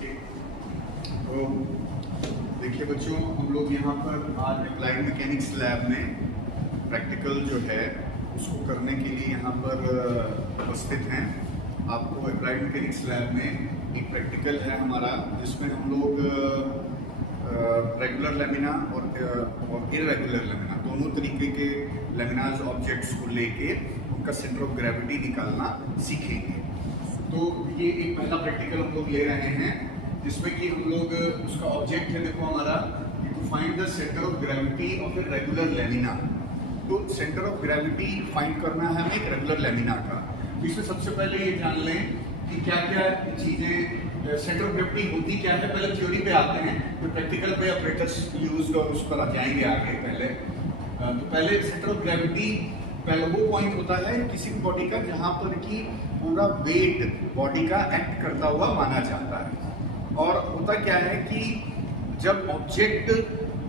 Okay, तो देखिए बच्चों, हम लोग यहाँ पर आज अप्लाइड मैकेनिक्स लैब में प्रैक्टिकल जो है उसको करने के लिए यहाँ पर उपस्थित हैं। आपको अप्लाइड मैकेनिक्स लैब में एक प्रैक्टिकल है हमारा, जिसमें हम लोग रेगुलर लेमिना और इरेगुलर लेमिना दोनों तरीके के लेमिनाज ऑब्जेक्ट्स को लेके उनका सेंटर ऑफ ग्रेविटी निकालना सीखेंगे। तो ये एक पहला प्रैक्टिकल हम लोग ले रहे हैं, जिसमें कि हम लोग उसका ऑब्जेक्ट है, देखो हमारा, to find the centre of gravity of a regular lamina. तो सेंटर ऑफ ग्रेविटी फाइंड करना है हमें एक रेगुलर लेमिना का। तो इसमें सबसे पहले ये जान लें कि क्या क्या चीज़ें सेंटर ऑफ ग्रेविटी होती क्या है। पहले थ्योरी पे आते हैं, तो प्रैक्टिकल पे ऑपरेटर्स यूज और उस पर जाएंगे आगे। तो पहले सेंटर ऑफ ग्रेविटी पहले वो पॉइंट होता है किसी भी बॉडी का जहाँ पर कि पूरा वेट बॉडी का एक्ट करता हुआ माना जाता है। और होता क्या है कि जब ऑब्जेक्ट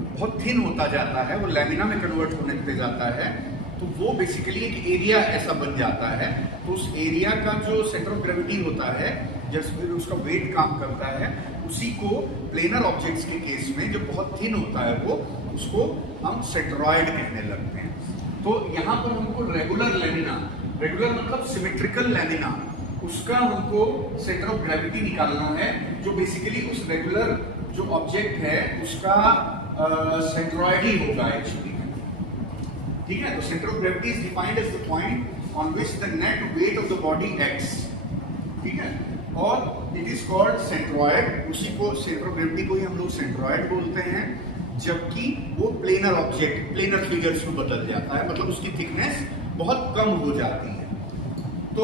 बहुत थिन होता जाता है, वो लेमिना में कन्वर्ट होने पे जाता है, तो वो बेसिकली एक एरिया ऐसा बन जाता है। तो उस एरिया का जो सेंटर ऑफ ग्रेविटी होता है, जब उसका वेट काम करता है, उसी को प्लेनर ऑब्जेक्ट्स के केस में जो बहुत थिन होता है वो उसको हम सेंट्रॉइड कहने लगते हैं। तो यहाँ पर हमको रेगुलर लेमिना, रेगुलर मतलब सिमेट्रिकल लेमिना, उसका हमको सेंटर ऑफ ग्रेविटी निकालना है, जो बेसिकली उस रेगुलर जो ऑब्जेक्ट है उसका सेंट्रॉइड ही होगा एक्चुअली। ठीक है, तो centre of gravity is defined as the point on which the net weight of the body acts. ठीक है, और इट इज कॉल्ड सेंट्रॉइड। उसी को सेंटर ऑफ ग्रेविटी को ही हम लोग सेंट्रॉइड बोलते हैं, जबकि वो प्लेनर ऑब्जेक्ट प्लेनर फिगर्स में बदल जाता है, मतलब उसकी थिकनेस बहुत कम हो जाती है। तो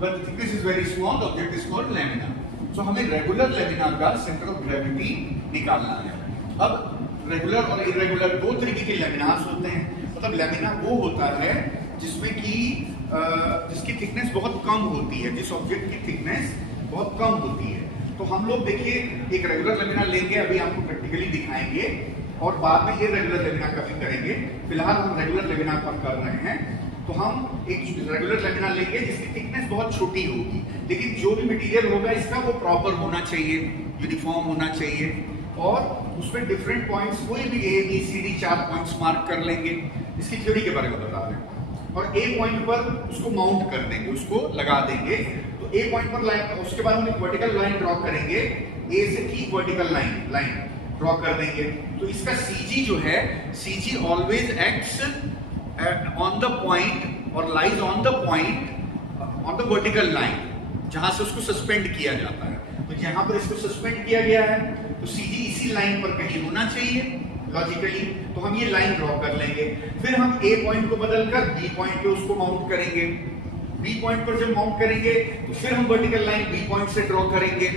when the thickness is very small, the object is called lamina. So हमें रेगुलर लेमिना का सेंटर ऑफ ग्रेविटी निकालना है। अब रेगुलर और इरेगुलर दो तरीके के लेमिनास होते हैं। मतलब लेमिना वो होता है जिसमें कि जिसकी थिकनेस बहुत कम होती है, जिस ऑब्जेक्ट की थिकनेस बहुत कम होती है। तो हम लोग देखिए एक रेगुलर लेमिना लेंगे, अभी आपको प्रैक्टिकली दिखाएंगे, और बाद में ये रेगुलर लेमिना का भी करेंगे। फिलहाल हम रेगुलर लेमिना पर कर रहे हैं। तो हम एक रेगुलर लेमिना लेंगे जिसकी थिकनेस बहुत छोटी होगी, लेकिन जो भी मटेरियल होगा इसका वो प्रॉपर होना चाहिए, यूनिफॉर्म होना चाहिए, और उसमें डिफरेंट पॉइंट्स, कोई भी A B C D 4 points mark कर लेंगे। इसकी थ्योरी के बारे में बता रहे हैं। और ए पॉइंट पर उसको माउंट कर देंगे, उसको लगा देंगे। तो ए पॉइंट पर लाइन, उसके बाद हम एक वर्टिकल लाइन ड्रॉ करेंगे, ए से ठीक वर्टिकल लाइन ड्रॉ कर देंगे। तो इसका सीजी जो है, CG always acts on the point और lies on the point on the vertical line, जहां से उसको सस्पेंड किया जाता है। तो यहां पर इसको सस्पेंड किया गया है, तो सीजी इसी लाइन पर कहीं होना चाहिए लॉजिकली। तो हम ये लाइन ड्रॉ कर लेंगे। फिर हम ए पॉइंट को बदलकर बी पॉइंट पे उसको माउंट करेंगे। बी पॉइंट पर जब माउंट करेंगे तो फिर हम वर्टिकल लाइन बी पॉइंट से ड्रॉ करेंगे।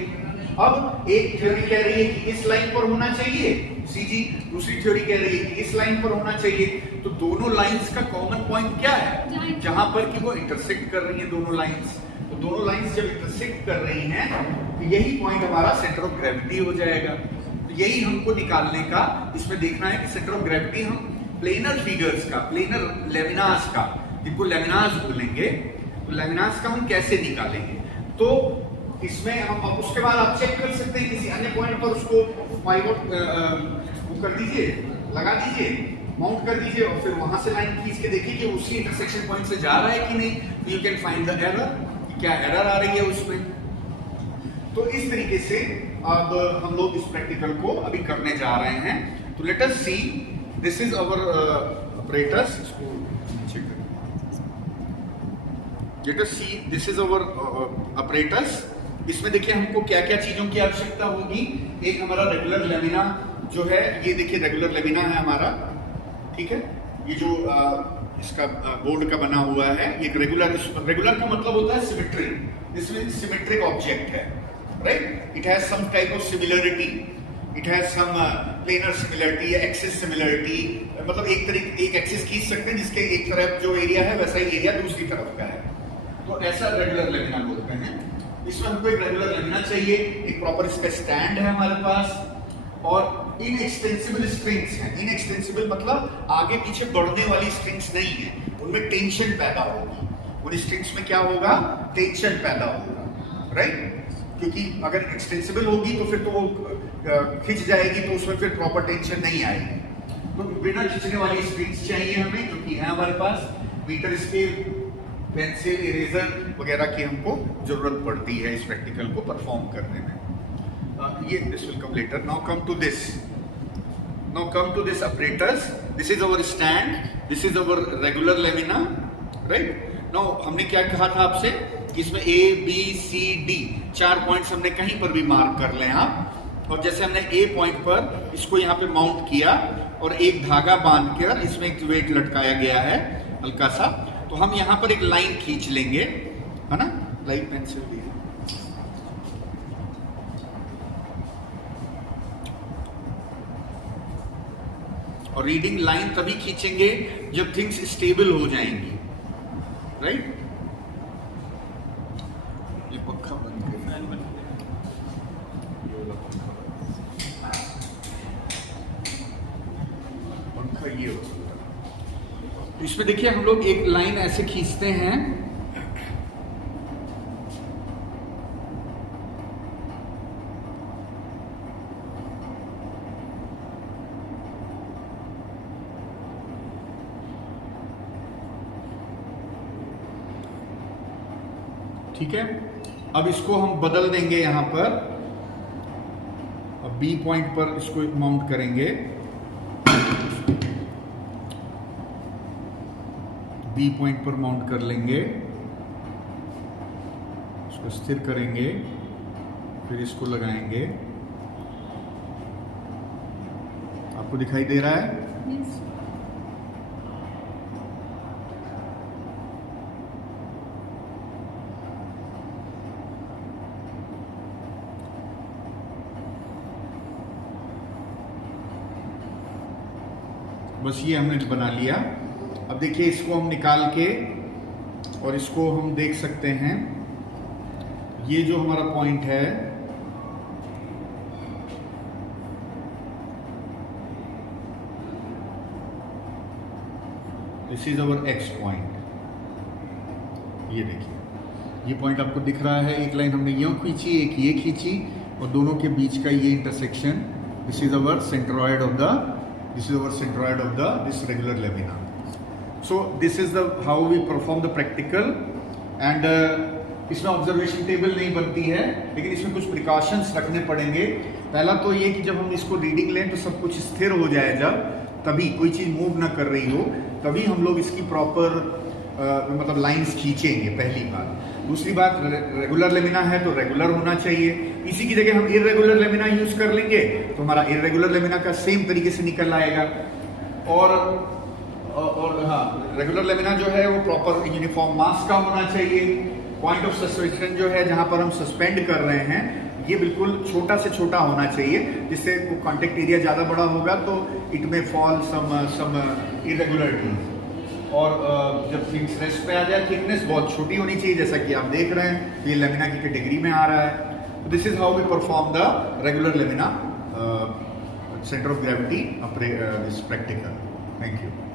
अब एक थ्योरी कह रही है कि इस लाइन पर होना चाहिए सीजी, दूसरी थ्योरी कह रही है कि इस लाइन पर होना चाहिए। तो दोनों लाइंस का कॉमन पॉइंट क्या है, जहां पर कि वो इंटरसेक्ट कर रही है दोनों लाइंस। तो दोनों लाइंस जब इंटरसेक्ट कर रही हैं तो यही पॉइंट हमारा सेंटर ऑफ ग्रेविटी हो जाएगा। तो यही हमको निकालने का, इसमें देखना है कि सेंटर ऑफ ग्रेविटी हम प्लेनर फिगर्स का, प्लेनर लेमिनास का, जिनको लेमिनास बोलेंगे, तो लेमिनास का हम कैसे निकालेंगे। तो इसमें हम, अब उसके बाद आप चेक कर सकते हैं किसी अन्य पॉइंट पर उसको पाइवोट वो कर दीजिए, लगा दीजिए, माउंट कर दीजिए, और फिर वहां से लाइन खींच के देखिए कि उसी इंटरसेक्शन पॉइंट से जा रहा है कि नहीं। You can find the error, क्या एरर आ रही है उसमें। तो इस तरीके से अब हम लोग इस प्रैक्टिकल को अभी करने जा रहे हैं। तो let us see, this is our operators. इसको let us see, this is our operators. इसमें देखिए हमको क्या क्या चीजों की आवश्यकता होगी। एक हमारा रेगुलर लेमिना जो है, ये देखिए रेगुलर लेमिना है हमारा। ठीक है, ये जो इसका बोर्ड का बना हुआ है, ये रेगुलर का मतलब होता है सिमेट्रिक। इसमें सिमेट्रिक ऑब्जेक्ट है, right. It has some type of similarity, it has some planar similarity, axis similarity, मतलब एक एक्सिस खींच सकते हैं जिसके एक तरफ जो एरिया है वैसा ही एरिया दूसरी तरफ का है। तो ऐसा रेगुलर लेमिना बोलते हैं। इसमें हमको एक रेगुलर लेमिना चाहिए, एक प्रॉपर इसका स्टैंड है हमारे पास, और इनएक्सटेंसिबल स्ट्रिंग्स हैं। इनएक्सटेंसिबल मतलब आगे पीछे बढ़ने वाली स्ट्रिंग्स नहीं है, उनमें टेंशन पैदा होगी। उन स्ट्रिंग्स में क्या होगा, टेंशन पैदा होगा, राइट। क्योंकि अगर एक्सटेंसिबल होगी तो फिर तो वो खिंच जाएगी, तो उसमें फिर प्रॉपर टेंशन नहीं आएगी। तो बिना खिंचने वाली स्ट्रिंग्स चाहिए हमें, जो कि है हमारे पास। मीटर स्केल, पेंसिल, इरेजर वगैरह की हमको जरूरत पड़ती है इस प्रैक्टिकल को परफॉर्म करने में। ये this will come later. Now come to this, apparatus. This is our stand, this is our regular lamina, right? Now हमने क्या कहा था आपसे कि इसमें A, B, C, D 4 points हमने कहीं पर भी मार्क कर लें आप। और जैसे हमने A पॉइंट पर इसको यहाँ पे माउंट किया और एक धागा बांध कर इसमें एक वेट लटकाया गया है हल्का सा, तो हम यहाँ पर एक लाइन खींच लेंगे, है ना? लाइन पेंसिल दी, और रीडिंग लाइन तभी खींचेंगे जब थिंग्स स्टेबल हो जाएंगी, राइट? ये पंखा बंद कर, पंखा ये हो। तो इसमें देखिए हम लोग एक लाइन ऐसे खींचते हैं, ठीक है? अब इसको हम बदल देंगे यहाँ पर, अब बी पॉइंट पर इसको माउंट करेंगे, बी पॉइंट पर माउंट कर लेंगे, इसको स्थिर करेंगे, फिर इसको लगाएंगे। आपको दिखाई दे रहा है? yes. बस ये हमने बना लिया। अब देखिए इसको हम निकाल के और इसको हम देख सकते हैं, ये जो हमारा पॉइंट है this is our x point. ये देखिए ये पॉइंट आपको दिख रहा है, एक लाइन हमने यूं खींची, एक ये खींची, और दोनों के बीच का ये intersection, this is our centroid of the this regular lamina. So this is the how we perform the practical, and इसमें ऑब्जर्वेशन टेबल नहीं बनती है, लेकिन इसमें कुछ प्रिकॉशंस रखने पड़ेंगे। पहला तो ये कि जब हम इसको रीडिंग लें तो सब कुछ स्थिर हो जाए, जब तभी कोई चीज़ मूव ना कर रही हो तभी हम लोग इसकी प्रॉपर मतलब लाइंस खींचेंगे, पहली बात। दूसरी बात, रेगुलर लेमिना है तो रेगुलर होना चाहिए। इसी की जगह हम इरेगुलर लेमिना यूज कर लेंगे तो हमारा इरेगुलर लेमिना का सेम तरीके से निकल आएगा। और हाँ, रेगुलर लेमिना जो है वो प्रॉपर यूनिफॉर्म मास का होना चाहिए। पॉइंट ऑफ सस्पेंशन जो है जहां पर हम सस्पेंड कर रहे हैं, ये बिल्कुल छोटा से छोटा होना चाहिए, जिससे कॉन्टेक्ट एरिया ज़्यादा बड़ा होगा तो इट में फॉल सम इरेगुलरिटीज। और जब थिंग्स रेस्ट पे आ जाए, थिकनेस बहुत छोटी होनी चाहिए, जैसा कि आप देख रहे हैं ये लेमिना की कैटेगरी में आ रहा है। This is how we perform the regular lamina centre of gravity this practical. Thank you.